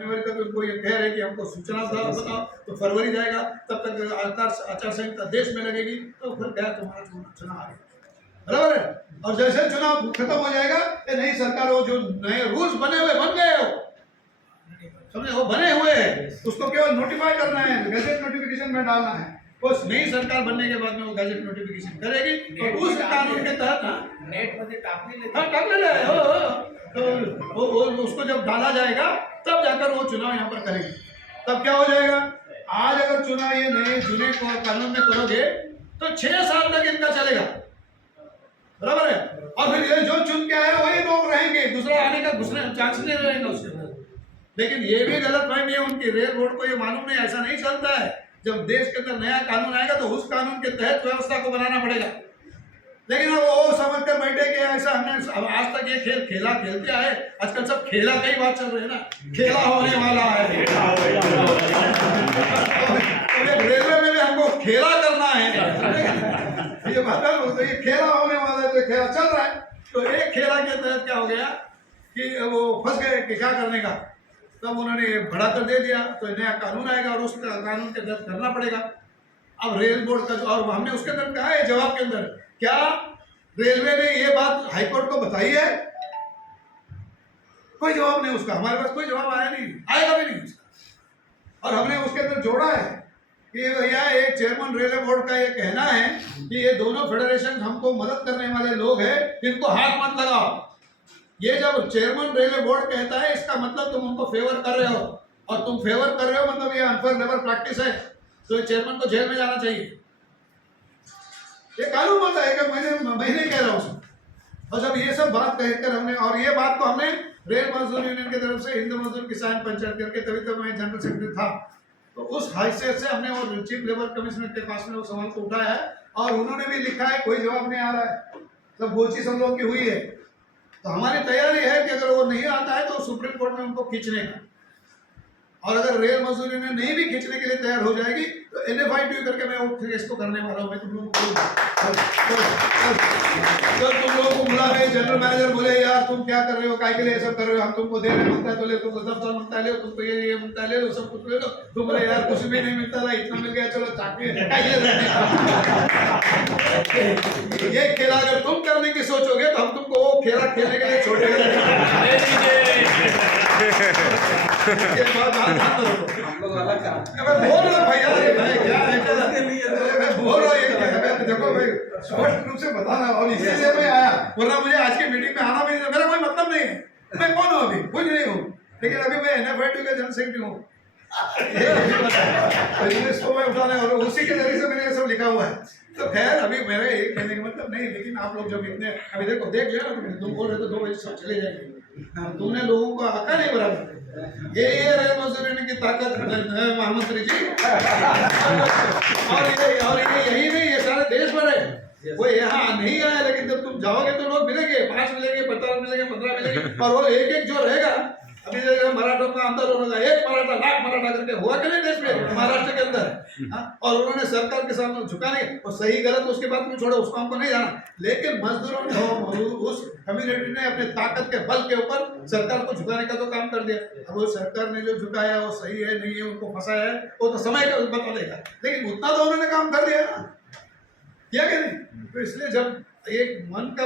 जनवरी तक उनको ये कह रहे हैं कि हमको सूचना बताओ, तो फरवरी जाएगा, तब तक आचार संहिता देश में लगेगी, तो फिर गया तुम्हारा चुनाव आ गया, बराबर है। और जैसे चुनाव खत्म हो जाएगा, ये नई सरकार, वो जो नए रूल्स बने हुए बन गए हो, समझे, वो बने हुए हैं, उसको केवल नोटिफाई करना है, गैजेट नोटिफिकेशन में डालना है। उस नई सरकार बनने के बाद में वो गैजेट नोटिफिकेशन करेगी और उस कानून के तहत नेट मध्ये टाकलेले तो वो उसको जब डाला जाएगा तब जाकर वो चुनाव यहाँ पर करेंगे। तब क्या हो जाएगा, आज अगर चुनाव ये नए जुने कानून में करोगे तो 6 साल तक इनका चलेगा, बराबर है। और फिर ये जो चुन के आया वही लोग रहेंगे, दूसरा आने का दूसरा चांस नहीं रहेगा उसके अंदर। लेकिन ये भी गलत फहमी है उनकी, रेल बोर्ड को ये मालूम नहीं, ऐसा नहीं चलता है। जब देश के अंदर नया कानून आएगा तो उस कानून के तहत व्यवस्था को बनाना पड़ेगा। लेकिन अब वो समझ कर बैठे कि ऐसा हमने आज तक ये खेल खेला खेलते आए, आजकल सब खेला का ही बात चल रही है ना, खेला होने वाला है। तो रेलवे में भी हमको खेला करना है, ये बात है, तो ये खेला होने वाला है, तो खेला चल रहा है। तो एक खेला के तहत क्या हो गया कि वो फंस गए कि क्या करने का, तब उन्होंने बढ़ा कर दे दिया, तो नया कानून आएगा और उस कानून के तहत करना पड़ेगा। अब रेल बोर्ड का, और हमने उसके अंदर कहा है जवाब के अंदर, क्या रेलवे ने ये बात हाईकोर्ट को बताई है? कोई जवाब नहीं उसका, हमारे पास कोई जवाब आया नहीं, आएगा भी नहीं उसका। और हमने उसके अंदर जोड़ा है कि भैया एक चेयरमैन रेलवे बोर्ड का ये कहना है कि ये दोनों फेडरेशन हमको मदद करने वाले लोग हैं, इनको हाथ मत लगाओ। ये जब चेयरमैन रेलवे बोर्ड कहता है, इसका मतलब तुम उनको फेवर कर रहे हो, और तुम फेवर कर रहे हो मतलब ये अनफेयर लेबर प्रैक्टिस है, तो चेयरमैन को जेल में जाना चाहिए। ये कानून होता है कि मैं नहीं कह रहा हूँ। और जब ये सब बात कहकर हमने, और ये बात को हमने रेल मजदूर यूनियन की तरफ से हिंद मजदूर किसान पंचायत करके, तभी तो मैं जनरल सेक्रेटरी था, तो उस हैसियत से हमने वो चीफ लेबर कमिश्नर के पास में वो सवाल को उठाया है, और उन्होंने भी लिखा है, कोई जवाब नहीं आ रहा है, सब गोची सब लोगों की हुई है। तो हमारी तैयारी है कि अगर वो नहीं आता है तो सुप्रीम कोर्ट में उनको खींचने का, और अगर रेल मजदूर यूनियन नहीं भी खींचने के लिए तैयार हो जाएगी तो NFITU करके मैं वो फिर इसको करने वाला हूँ। मैं तुम लोगों को जब तुम लोगों को बुला गए, जनरल मैनेजर बोले यार तुम क्या कर रहे हो, काय के लिए सब कर रहे हो, हम तुमको दे रहे मिलता है तो ले, तुमको 10 साल मिलता है ले, तुमको ये मिलता है ले लो, सब कुछ ले लो। तुम बोले यार कुछ भी नहीं मिलता था, इतना मिल गया, चलो चाकरी ये खेला अगर तुम करने की सोचोगे तो हम तुमको वो खेला खेलने के लिए छोड़ेंगे। बोल रहा भैया, क्या है, बोल रहा है, देखो भाई स्पष्ट रूप से बताना, और इसीलिए मैं आया, वरना मुझे आज की मीटिंग में आना भी मेरा कोई मतलब नहीं है। मैं कौन हूँ अभी, कुछ नहीं हूँ, लेकिन अभी मैं NFITU का जनरल सेक्रेटरी हूँ, इसको मैं उठाना, और उसी के जरिए से मैंने ये सब लिखा हुआ है। तो खैर अभी मेरे ये कहने का मतलब नहीं, लेकिन आप लोग जब इतने अभी देखो देख लिया ना, तुम बोल रहे तो 2 बजे सब चले जाएंगे, तुमने लोगों को आका नहीं बराबर, ये रेल मजदूर की ताकत महामंत्री जी। और ये यही नहीं, ये सारे देश भर है, वो यहाँ नहीं आया, लेकिन जब तुम जाओगे तो लोग मिलेंगे, 5 मिलेंगे, 50 मिलेंगे, 15 मिलेंगे, और वो एक जो रहेगा, अभी जगह मराठों का आंदोलन होगा, एक मराठा लाख मराठा करके हुआ कि नहीं देश में, महाराष्ट्र के अंदर, और उन्होंने सरकार के सामने झुकाने, और सही गलत उसके बाद में छोड़ो, उसको हमको नहीं जाना, लेकिन मजदूरों ने, उस कम्युनिटी ने अपने ताकत के बल के ऊपर सरकार को झुकाने का तो काम कर दिया। अब वो सरकार ने जो झुकाया वो सही है नहीं है, उनको फंसाया है, वो तो समय का बता देगा, लेकिन उतना तो उन्होंने काम कर दिया ना, किया कि नहीं। तो इसलिए जब एक मन का